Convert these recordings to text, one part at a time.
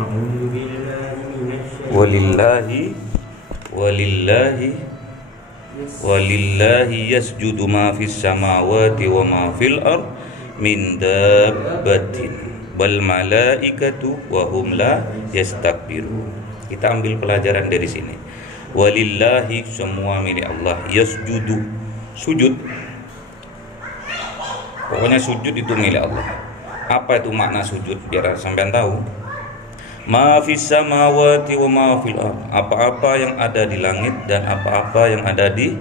أعوذ بالله من الشيطان Walillahi walillahi walillahi yasjudu ma fis samawati wa ma fil ard min dabbatin wal malaikatu wa hum la yastakbirun. Kita ambil pelajaran dari sini. Walillahi, semua milik Allah. Yasjudu, sujud. Pokoknya sujud itu milik Allah. Apa itu makna sujud? Biar sampean tahu. Ma fis samawati wa ma fil ard. Apa-apa yang ada di langit dan apa-apa yang ada di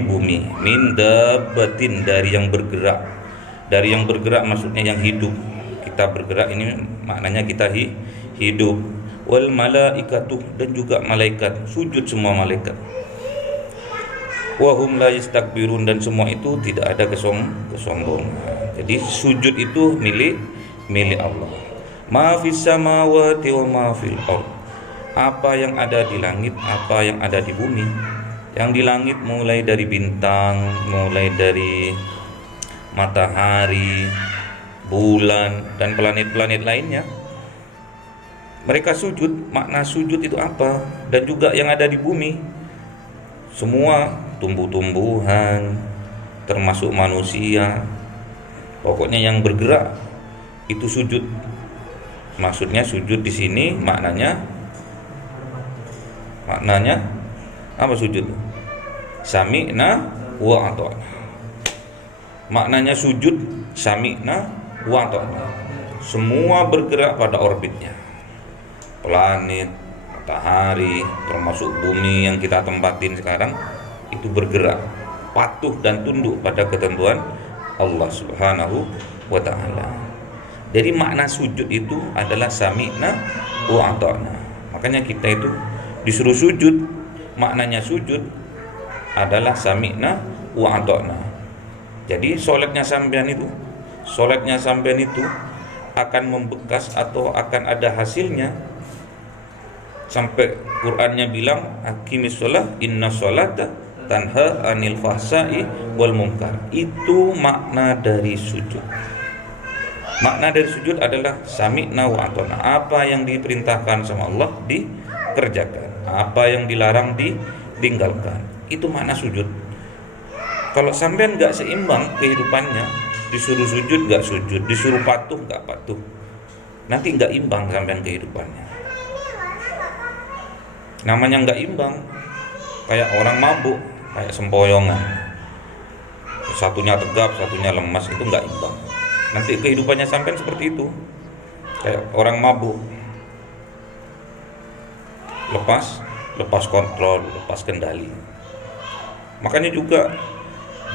bumi. Min dabbatin, dari yang bergerak. Dari yang bergerak maksudnya yang hidup. Kita bergerak ini maknanya kita hidup. Wal malaikatu, dan juga malaikat. Sujud semua malaikat. Wa hum la yastakbirun, dan semua itu tidak ada kesombongan. Jadi sujud itu milik Allah. Ma fis samawati wa ma fil ard. Apa yang ada di langit, apa yang ada di bumi. Yang di langit mulai dari bintang, mulai dari matahari, bulan, dan planet-planet lainnya. Mereka sujud. Makna sujud itu apa? Dan juga yang ada di bumi, semua tumbuh-tumbuhan, termasuk manusia, pokoknya yang bergerak itu sujud. Maksudnya sujud di sini maknanya apa sujud? Sami'na wa ata'na. Maknanya sujud sami'na wa ata'na. Semua bergerak pada orbitnya. Planet, matahari, termasuk bumi yang kita tempatin sekarang, itu bergerak, patuh dan tunduk pada ketentuan Allah Subhanahu wa ta'ala. Jadi makna sujud itu adalah sami'na wa ata'na. Makanya kita itu disuruh sujud. Maknanya sujud adalah sami'na wa ata'na. Jadi solatnya sampean itu akan membekas atau akan ada hasilnya. Sampai Qur'annya bilang aqimis shalah inna sholata tanha anil fahsai wal munkar. Itu makna dari sujud. Makna dari sujud adalah sami'na wa ata'na. Apa yang diperintahkan sama Allah dikerjakan, apa yang dilarang ditinggalkan. Itu makna sujud. Kalau sampean enggak seimbang kehidupannya, disuruh sujud enggak sujud, disuruh patuh enggak patuh, nanti enggak imbang sampean kehidupannya. Namanya enggak imbang, kayak orang mabuk, kayak sempoyongan. Satunya tegap, satunya lemas, itu enggak imbang. Nanti kehidupannya sampai seperti itu. Kayak orang mabuk. Lepas kontrol, lepas kendali. Makanya juga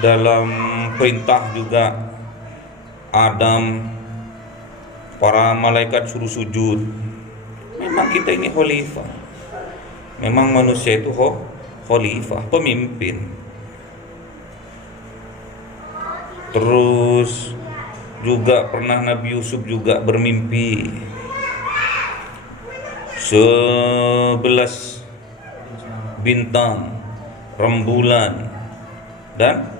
dalam perintah juga Adam, para malaikat suruh sujud. Memang kita ini khalifah. Memang manusia itu khalifah, pemimpin. Terus juga pernah Nabi Yusuf juga bermimpi 11 bintang, rembulan, dan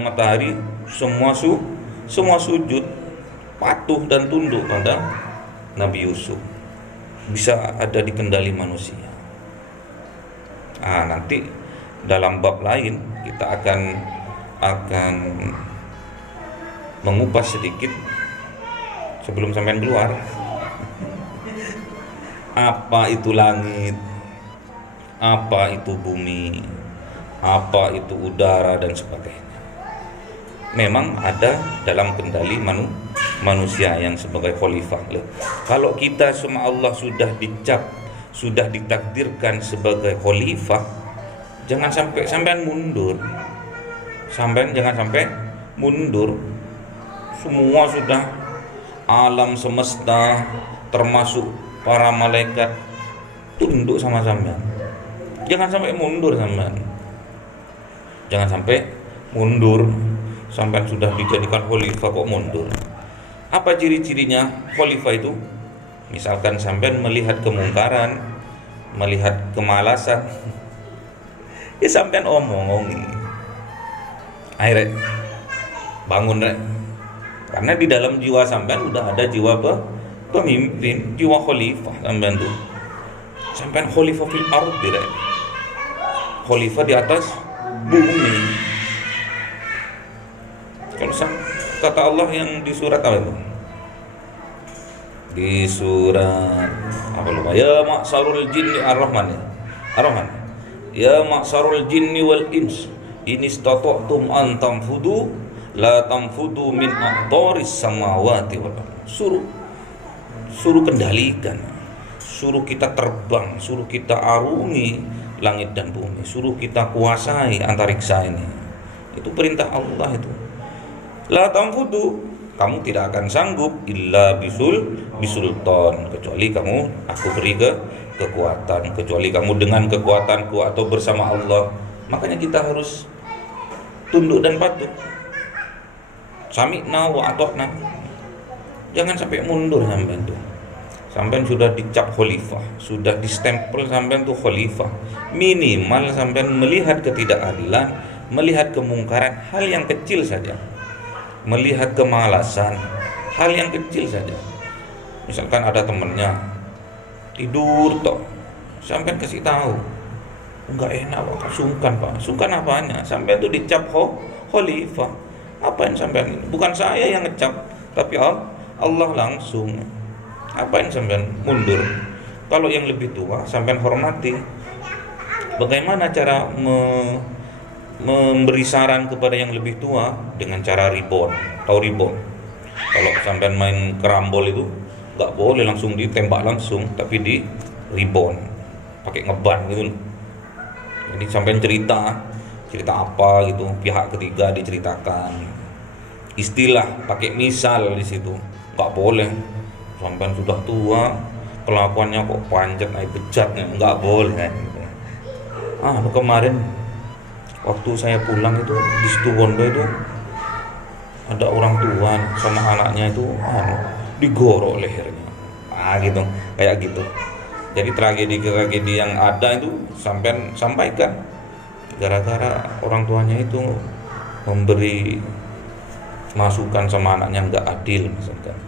matahari semua sujud, patuh dan tunduk pada Nabi Yusuf. Bisa ada di kendali manusia. Nanti dalam bab lain kita akan mengupas sedikit sebelum sampai keluar. Apa itu langit? Apa itu bumi? Apa itu udara dan sebagainya. Memang ada dalam kendali manusia yang sebagai khalifah. Kalau kita sama Allah sudah dicap, sudah ditakdirkan sebagai khalifah, jangan sampai sampean mundur. Jangan sampai mundur. Semua sudah, alam semesta termasuk para malaikat tunduk sama sampean. Jangan sampai mundur sampean. Jangan sampai mundur. Sampean sudah dijadikan khalifah kok mundur. Apa ciri-cirinya khalifah itu? Misalkan sampean melihat kemungkaran, melihat kemalasan, ya sampean omongi. Akhirnya bangun rek. Karena di dalam jiwa sampean udah ada jiwa pemimpin, jiwa khalifah sampean tuh. Sampean khalifah fil ardi, khalifah di atas bumi. Kalau kata Allah yang di surat apa itu? Di surat apa lupa? Ya ma'sarul jinni ar-rahman ya. Ar-rahman. Ya ma'sarul jinni wal ins in istata'tum an tanfudu la tanfudu min aqtaris samawati wal ardh. Suruh kendalikan. Suruh kita terbang, suruh kita arungi langit dan bumi, suruh kita kuasai antariksa ini. Itu perintah Allah itu. La tanfudu, kamu tidak akan sanggup illa bisultan, kecuali kamu aku beri kekuatan, kecuali kamu dengan kekuatanku atau bersama Allah. Makanya kita harus tunduk dan patuh. Sami'na wa ata'na. Jangan sampai mundur sampean tuh. Sampean sudah dicap khalifah, sudah distempel sampean tuh khalifah. Minimal sampean melihat ketidakadilan, melihat kemungkaran, hal yang kecil saja. Melihat kemalasan, hal yang kecil saja. Misalkan ada temennya tidur toh, sampean kasih tahu, enggak enak Pak, sungkan Pak. Sungkan apanya? Sampean tuh dicap khalifah. Apain sampean ini? Bukan saya yang ngecap, tapi Allah langsung. Apain sampean mundur? Kalau yang lebih tua sampean hormati. Bagaimana cara memberi saran kepada yang lebih tua? Dengan cara ribon. Tahu ribon? Kalau sampean main kerambol itu nggak boleh langsung ditembak langsung, tapi di ribon, pakai ngeban gitu. Jadi sampean cerita apa gitu, pihak ketiga diceritakan. Istilah pakai misal di situ. Nggak boleh. Sampean sudah tua, kelakuannya kok panjat naik bejatnya, nggak boleh. Kemarin waktu saya pulang itu di Situbondo itu ada orang tua sama anaknya itu digorok lehernya. Gitu, kayak gitu. Jadi tragedi yang ada itu sampean sampaikan. Gara-gara orang tuanya itu memberi masukan sama anaknya nggak adil, misalkan.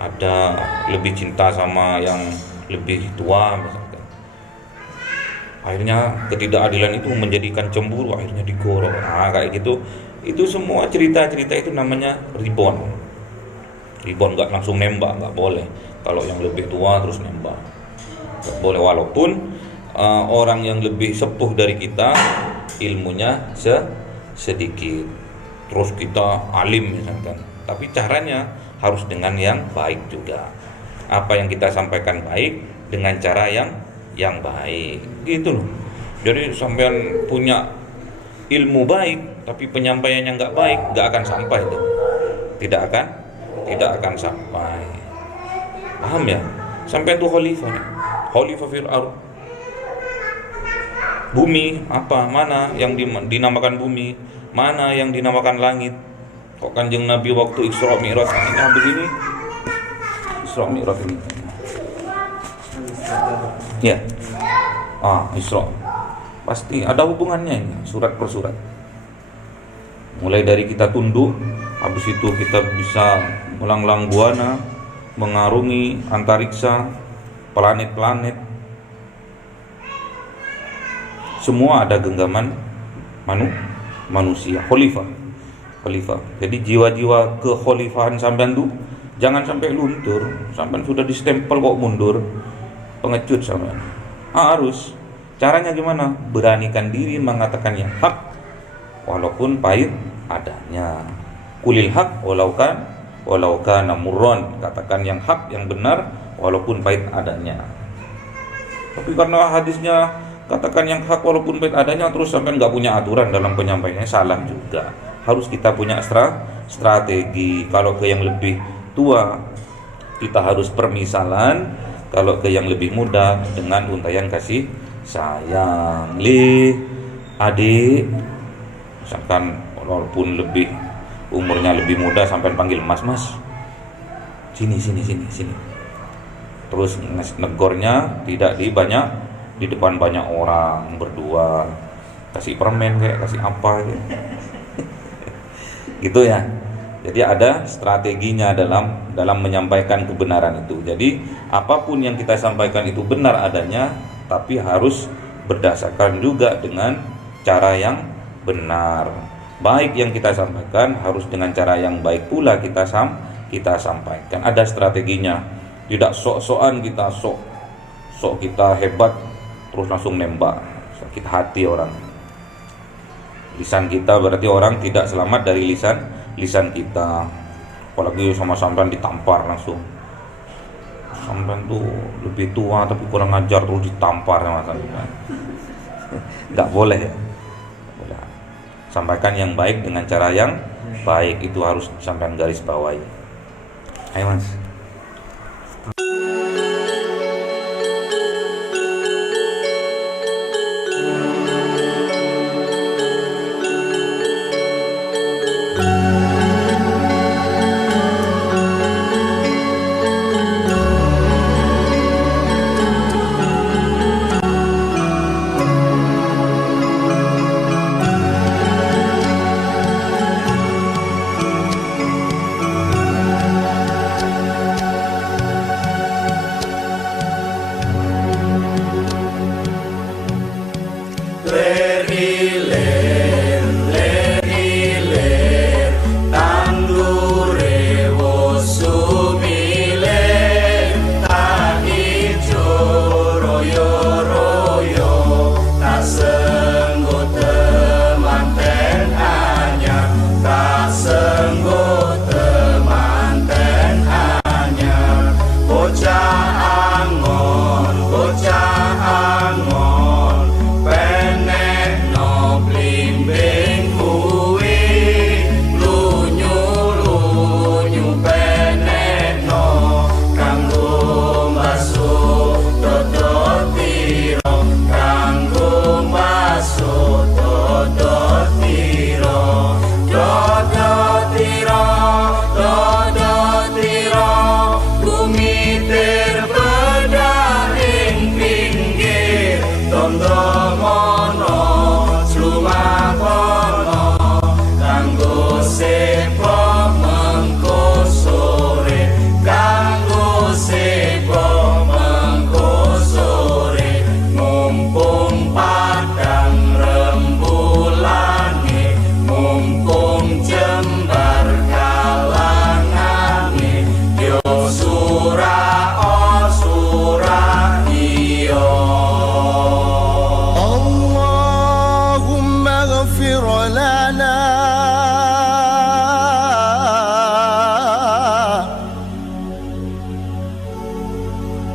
Ada lebih cinta sama yang lebih tua, misalkan. Akhirnya ketidakadilan itu menjadikan cemburu, akhirnya digorok. Kayak gitu. Itu semua cerita-cerita itu namanya ribon. Ribon, nggak langsung nembak, nggak boleh. Kalau yang lebih tua terus nembak, nggak boleh. Walaupun orang yang lebih sepuh dari kita ilmunya sedikit, terus kita alim misalkan, tapi caranya harus dengan yang baik juga. Apa yang kita sampaikan baik dengan cara yang baik, gitu loh. Jadi sampean punya ilmu baik tapi penyampaiannya nggak baik, nggak akan sampai tuh. Tidak akan sampai. Paham ya? Sampean tuh khalifah fil ardh. Bumi apa? Mana yang dinamakan bumi? Mana yang dinamakan langit? Kok Kanjeng Nabi waktu Isra Mi'raj ini begini? Isra Mi'raj ini. Ya. Isra. Pasti ada hubungannya ini, surat per surat. Mulai dari kita tunduk, habis itu kita bisa melanglang buana, mengarungi antariksa, planet-planet. Semua ada genggaman manusia, khalifah. Jadi jiwa-jiwa kekhalifahan sampean tuh jangan sampai luntur. Sampean sudah distempel kok mundur, pengecut sampean. Harus. Caranya gimana? Beranikan diri mengatakan yang hak walaupun pahit adanya. Kulil haq walau kana murran. Katakan yang hak, yang benar walaupun pahit adanya. Tapi karena hadisnya katakan yang hak walaupun pahit adanya, terus sampai nggak punya aturan dalam penyampaiannya, salah juga. Harus kita punya strategi. Kalau ke yang lebih tua kita harus permisalan, kalau ke yang lebih muda dengan untayan kasih sayang. Adik, misalkan walaupun umurnya lebih muda, sampai panggil mas, sini. Terus negornya tidak di depan banyak orang, berdua, kasih permen kayak kasih apa gitu. Gitu ya. Jadi ada strateginya dalam menyampaikan kebenaran itu. Jadi apapun yang kita sampaikan itu benar adanya, tapi harus berdasarkan juga dengan cara yang benar. Baik yang kita sampaikan harus dengan cara yang baik pula kita sampaikan. Ada strateginya. Tidak sok-sokan kita sok kita hebat terus langsung nembak. Sakit hati orang. Lisan kita berarti orang tidak selamat dari lisan kita. Apalagi sama sampean ditampar langsung. Sampean tuh lebih tua tapi kurang ajar terus ditampar sama sampean. Enggak boleh ya. Boleh. Sampaikan yang baik dengan cara yang baik, itu harus sampean garis bawahi. Ayo Mas.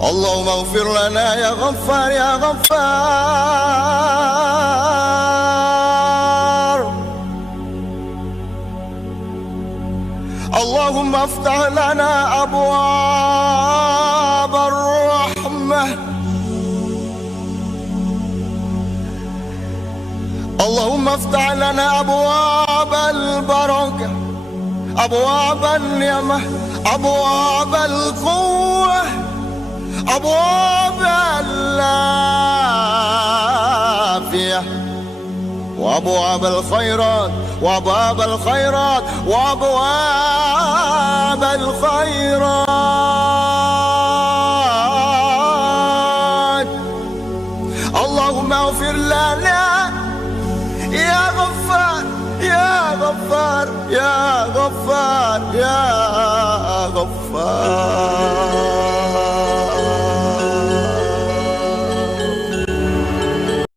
اللهم اغفر لنا يا غفار يا غفار. اللهم افتح لنا أبواب الرحمة. اللهم افتح لنا أبواب البركة، أبواب النعمة، أبواب القوة، أبواب العافية، وأبواب الخيرات، وأبواب الخيرات، وأبواب الخيرات. اللهم اغفر لنا يا غفار يا غفار يا غفار يا غفار.